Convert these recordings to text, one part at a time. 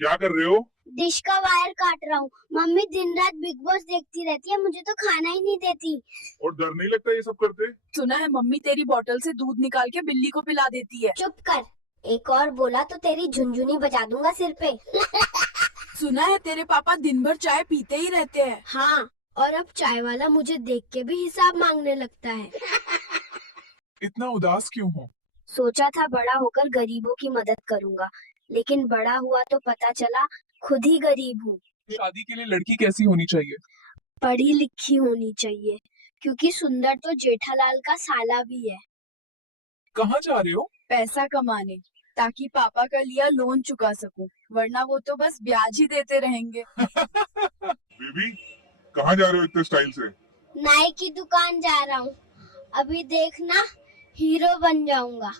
क्या कर रहे हो? डिश का वायर काट रहा हूँ। मम्मी दिन रात बिग बॉस देखती रहती है, मुझे तो खाना ही नहीं देती। और डर नहीं लगता ये सब करते? सुना है मम्मी तेरी बोतल से दूध निकाल के बिल्ली को पिला देती है। चुप कर, एक और बोला तो तेरी झुनझुनी बजा दूंगा सिर पे। सुना है तेरे पापा दिन भर चाय पीते ही रहते हैं। हाँ, और अब चाय वाला मुझे देख के भी हिसाब मांगने लगता है। इतना उदास क्यों हो? सोचा था बड़ा होकर गरीबों की मदद करूंगा, लेकिन बड़ा हुआ तो पता चला खुद ही गरीब हूँ। शादी के लिए लड़की कैसी होनी चाहिए? पढ़ी लिखी होनी चाहिए, क्योंकि सुंदर तो जेठालाल का साला भी है। कहाँ जा रहे हो? पैसा कमाने, ताकि पापा का लिया लोन चुका सकूं, वरना वो तो बस ब्याज ही देते रहेंगे। बेबी, कहाँ जा रहे हो इतने स्टाइल से? नाई की दुकान जा रहा हूँ, अभी देखना हीरो बन जाऊंगा।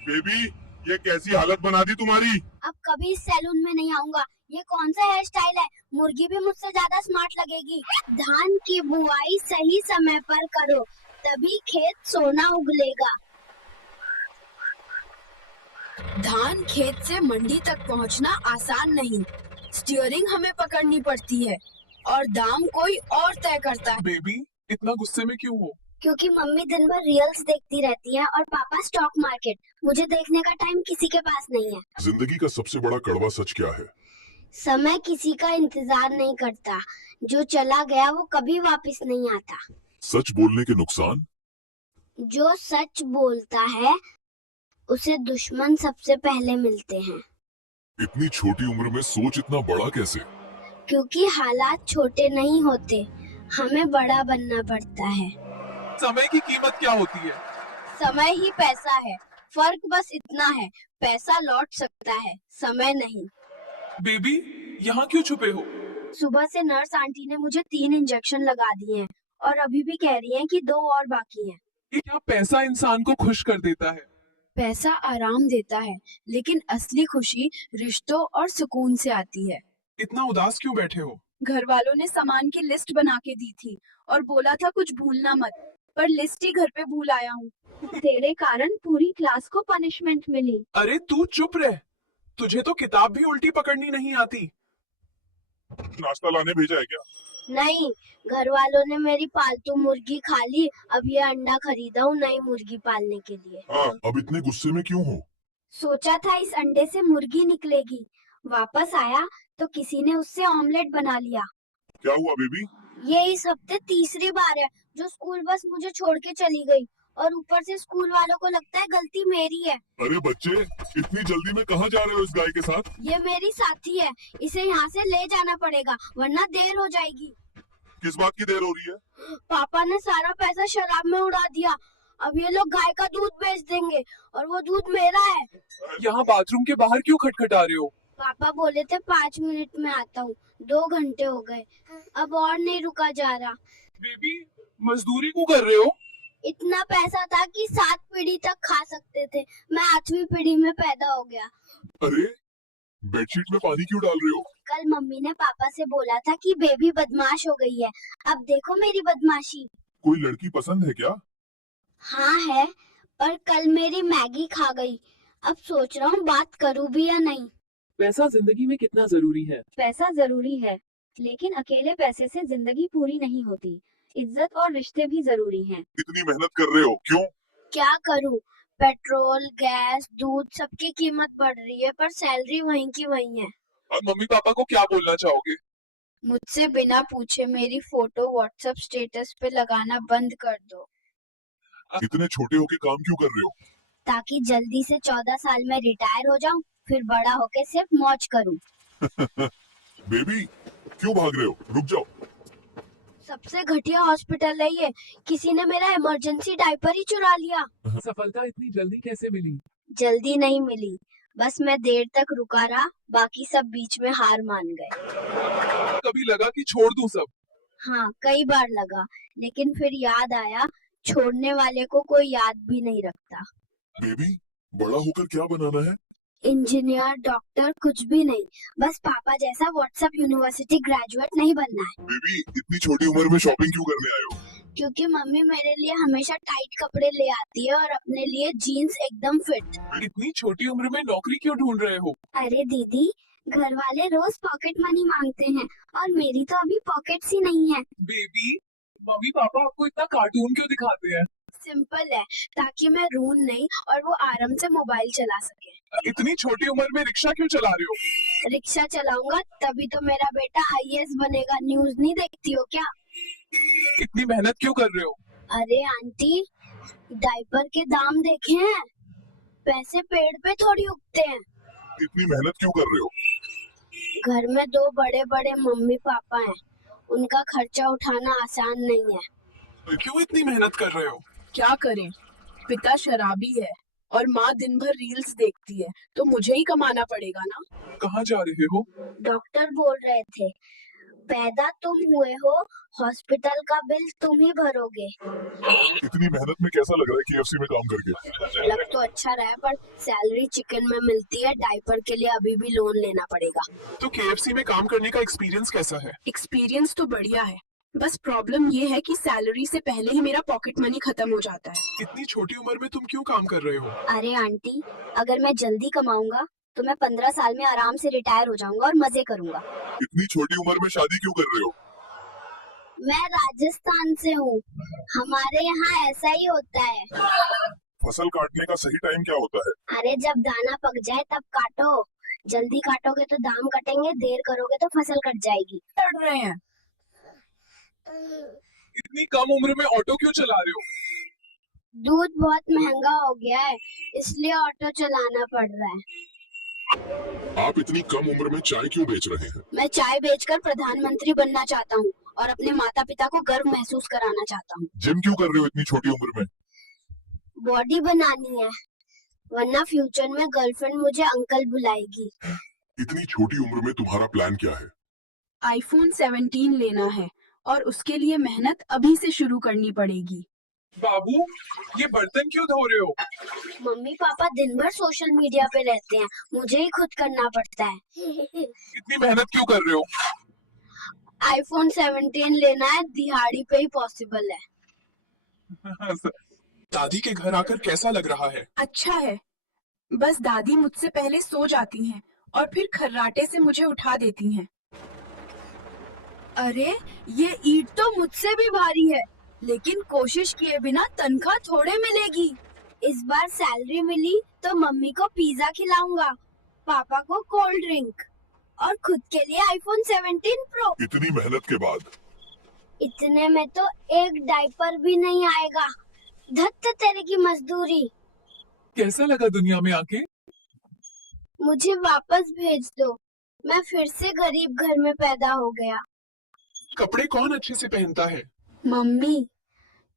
बेबी, ये कैसी हालत बना दी तुम्हारी? अब कभी इस सैलून में नहीं आऊंगा। ये कौन सा हेयर स्टाइल है? मुर्गी भी मुझसे ज्यादा स्मार्ट लगेगी। धान की बुआई सही समय पर करो, तभी खेत सोना उगलेगा। धान खेत से मंडी तक पहुंचना आसान नहीं, स्टीयरिंग हमें पकड़नी पड़ती है और दाम कोई और तय करता है। बेबी, इतना गुस्से में क्यों हो? क्योंकि मम्मी दिन भर रील्स देखती रहती है और पापा स्टॉक मार्केट। मुझे देखने का टाइम किसी के पास नहीं है। जिंदगी का सबसे बड़ा कड़वा सच क्या है? समय किसी का इंतजार नहीं करता, जो चला गया वो कभी वापस नहीं आता। सच बोलने के नुकसान? जो सच बोलता है उसे दुश्मन सबसे पहले मिलते हैं। इतनी छोटी उम्र में सोच इतना बड़ा कैसे? क्योंकि हालात छोटे नहीं होते, हमें बड़ा बनना पड़ता है। समय की कीमत क्या होती है? समय ही पैसा है, फर्क बस इतना है, पैसा लौट सकता है, समय नहीं। बेबी, यहाँ क्यों छुपे हो? सुबह से नर्स आंटी ने मुझे 3 इंजेक्शन लगा दिए हैं और अभी भी कह रही हैं कि 2 और बाकी हैं। ये क्या पैसा इंसान को खुश कर देता है? पैसा आराम देता है, लेकिन असली खुशी रिश्तों और सुकून से आती है। इतना उदास क्यों बैठे हो? घर वालों ने सामान की लिस्ट बना के दी थी और बोला था कुछ भूलना मत, पर लिस्ट ही घर पे भूल आया हूँ। तेरे कारण पूरी क्लास को पनिशमेंट मिली। अरे तू चुप रह, तुझे तो किताब भी उल्टी पकड़नी नहीं आती। नाश्ता लाने भेजा है क्या? नहीं, घर वालों ने मेरी पालतू मुर्गी खा ली। अब ये अंडा खरीदा हूँ नई मुर्गी पालने के लिए। हाँ, अब इतने गुस्से में क्यों हो? सोचा था इस अंडे से मुर्गी निकलेगी, वापस आया तो किसी ने उससे ऑमलेट बना लिया। क्या हुआ बेबी? ये इस हफ्ते तीसरी बार है जो स्कूल बस मुझे छोड़ के चली गई, और ऊपर से स्कूल वालों को लगता है गलती मेरी है। अरे बच्चे, इतनी जल्दी में कहाँ जा रहे हो इस गाय के साथ? ये मेरी साथी है, इसे यहाँ से ले जाना पड़ेगा वरना देर हो जाएगी। किस बात की देर हो रही है? पापा ने सारा पैसा शराब में उड़ा दिया। अब ये लोग गाय का दूध बेच देंगे और वो दूध मेरा है। यहाँ बाथरूम के बाहर क्यों खटखटा रहे हो? पापा बोले थे 5 मिनट में आता हूँ, 2 घंटे हो गए, अब और नहीं रुका जा रहा। बेबी, मजदूरी क्यों कर रहे हो? इतना पैसा था कि 7 पीढ़ी तक खा सकते थे, मैं 8वीं पीढ़ी में पैदा हो गया। अरे, बेडशीट में पानी क्यों डाल रहे हो? कल मम्मी ने पापा से बोला था कि बेबी बदमाश हो गई है, अब देखो मेरी बदमाशी। कोई लड़की पसंद है क्या? हाँ है, पर कल मेरी मैगी खा गई। अब सोच रहा हूँ बात करूँ भी या नहीं। पैसा जिंदगी में कितना जरूरी है? पैसा जरूरी है, लेकिन अकेले पैसे से जिंदगी पूरी नहीं होती। इज्जत और रिश्ते भी जरूरी हैं। इतनी मेहनत कर रहे हो क्यों? क्या करूँ, पेट्रोल, गैस, दूध सबकी कीमत बढ़ रही है, पर सैलरी वहीं की वहीं है। अब मम्मी पापा को क्या बोलना चाहोगे? मुझसे बिना पूछे मेरी फोटो व्हाट्सएप स्टेटस पे लगाना बंद कर दो। इतने छोटे होके काम क्यों कर रहे हो? ताकि जल्दी से 14 साल में रिटायर हो जाऊं, फिर बड़ा होके सिर्फ मौज करूं। बेबी, क्यों भाग रहे हो? रुक जाओ। सबसे घटिया हॉस्पिटल है ये, किसी ने मेरा इमरजेंसी डायपर ही चुरा लिया। सफलता इतनी जल्दी कैसे मिली? जल्दी नहीं मिली, बस मैं देर तक रुका रहा, बाकी सब बीच में हार मान गए। कभी लगा कि छोड़ दूं सब? हाँ, कई बार लगा, लेकिन फिर याद आया छोड़ने वाले को कोई याद भी नहीं रखता। बेबी, बड़ा होकर क्या बनाना है? इंजीनियर, डॉक्टर, कुछ भी नहीं, बस पापा जैसा व्हाट्सएप यूनिवर्सिटी ग्रेजुएट नहीं बनना है। बेबी, इतनी छोटी उम्र में शॉपिंग क्यों करने आए हो? क्योंकि मम्मी मेरे लिए हमेशा टाइट कपड़े ले आती है और अपने लिए जीन्स एकदम फिट। इतनी छोटी उम्र में नौकरी क्यों ढूंढ रहे हो? अरे दीदी, घर वाले रोज पॉकेट मनी मांगते हैं और मेरी तो अभी पॉकेट्स ही नहीं है। बेबी, मम्मी पापा आपको इतना कार्टून क्यों दिखाते हैं? सिंपल है, ताकि मैं रूठ नहीं और वो आराम से मोबाइल चला सके। इतनी छोटी उम्र में रिक्शा क्यों चला रहे हो? रिक्शा चलाऊंगा तभी तो मेरा बेटा आईएएस बनेगा। न्यूज नहीं देखती हो क्या? इतनी मेहनत क्यों कर रहे हो? अरे आंटी, डायपर के दाम देखे हैं? पैसे पेड़ पे थोड़ी उगते हैं। इतनी मेहनत क्यों कर रहे हो? घर में दो बड़े बड़े मम्मी पापा हैं, उनका खर्चा उठाना आसान नहीं है। क्यों इतनी मेहनत कर रहे हो? क्या करें, पिता शराबी है और माँ दिन भर रील्स देखती है, तो मुझे ही कमाना पड़ेगा ना। कहाँ जा रहे हो? डॉक्टर बोल रहे थे पैदा तुम हुए हो, हॉस्पिटल का बिल तुम ही भरोगे। इतनी मेहनत में कैसा लग रहा है केएफसी में काम करके? लग तो अच्छा रहा है पर सैलरी चिकन में मिलती है, डायपर के लिए अभी भी लोन लेना पड़ेगा। तो केएफसी में काम करने का एक्सपीरियंस कैसा है? एक्सपीरियंस तो बढ़िया है, बस प्रॉब्लम ये है कि सैलरी से पहले ही मेरा पॉकेट मनी खत्म हो जाता है। इतनी छोटी उम्र में तुम क्यों काम कर रहे हो? अरे आंटी, अगर मैं जल्दी कमाऊंगा तो मैं 15 साल में आराम से रिटायर हो जाऊंगा और मजे करूंगा। इतनी छोटी उम्र में शादी क्यों कर रहे हो? मैं राजस्थान से हूँ, हमारे यहाँ ऐसा ही होता है। फसल काटने का सही टाइम क्या होता है? अरे जब दाना पक जाए तब काटो, जल्दी काटोगे तो दाम कटेंगे, देर करोगे तो फसल कट जाएगी। लड़ रहे हैं। इतनी कम उम्र में ऑटो क्यों चला रहे हो? दूध बहुत महंगा हो गया है, इसलिए ऑटो चलाना पड़ रहा है। आप इतनी कम उम्र में चाय क्यों बेच रहे हैं? मैं चाय बेचकर प्रधानमंत्री बनना चाहता हूँ और अपने माता पिता को गर्व महसूस कराना चाहता हूँ। जिम क्यों कर रहे हो इतनी छोटी उम्र में? बॉडी बनानी है, वरना फ्यूचर में गर्लफ्रेंड मुझे अंकल बुलाएगी। इतनी छोटी उम्र में तुम्हारा प्लान क्या है? आईफोन 17 लेना है और उसके लिए मेहनत अभी से शुरू करनी पड़ेगी। बाबू, ये बर्तन क्यों धो रहे हो? मम्मी पापा दिन भर सोशल मीडिया पे रहते हैं, मुझे ही खुद करना पड़ता है। इतनी मेहनत क्यों कर रहे हो? आईफोन 17 लेना है, दिहाड़ी पे ही पॉसिबल है। दादी के घर आकर कैसा लग रहा है? अच्छा है, बस दादी मुझसे पहले सो जाती हैं और फिर खर्राटे से मुझे उठा देती हैं। अरे ये ईंट तो मुझसे भी भारी है, लेकिन कोशिश किए बिना तनख्वाह थोड़े मिलेगी। इस बार सैलरी मिली तो मम्मी को पिज्जा खिलाऊंगा, पापा को कोल्ड ड्रिंक और खुद के लिए आईफोन 17 प्रो। इतनी मेहनत के बाद? इतने में तो एक डायपर भी नहीं आएगा। धत्त तेरे की मजदूरी। कैसा लगा दुनिया में आके? मुझे वापस भेज दो, मैं फिर से गरीब घर में पैदा हो गया। कपड़े कौन अच्छे से पहनता है? मम्मी,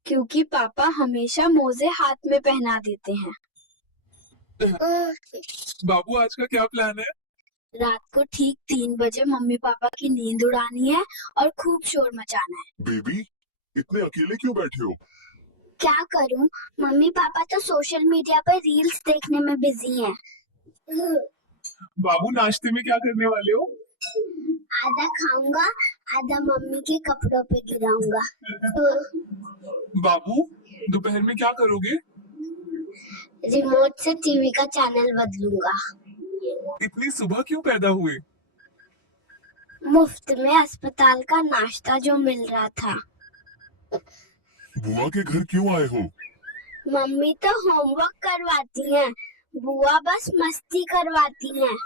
क्योंकि पापा हमेशा मोजे हाथ में पहना देते हैं। बाबू, आज का क्या प्लान है? रात को ठीक 3 बजे मम्मी पापा की नींद उड़ानी है और खूब शोर मचाना है। बेबी, इतने अकेले क्यों बैठे हो? क्या करूं, मम्मी पापा तो सोशल मीडिया पर रील्स देखने में बिजी हैं। बाबू, नाश्ते में क्या करने वाले हो? आधा खाऊंगा, आधा मम्मी के कपड़ों पे गिराऊंगा। बाबू, दोपहर में क्या करोगे? रिमोट से टीवी का चैनल बदलूंगा। इतनी सुबह क्यों पैदा हुए? मुफ्त में अस्पताल का नाश्ता जो मिल रहा था। बुआ के घर क्यों आए हो? मम्मी तो होमवर्क करवाती हैं, बुआ बस मस्ती करवाती हैं।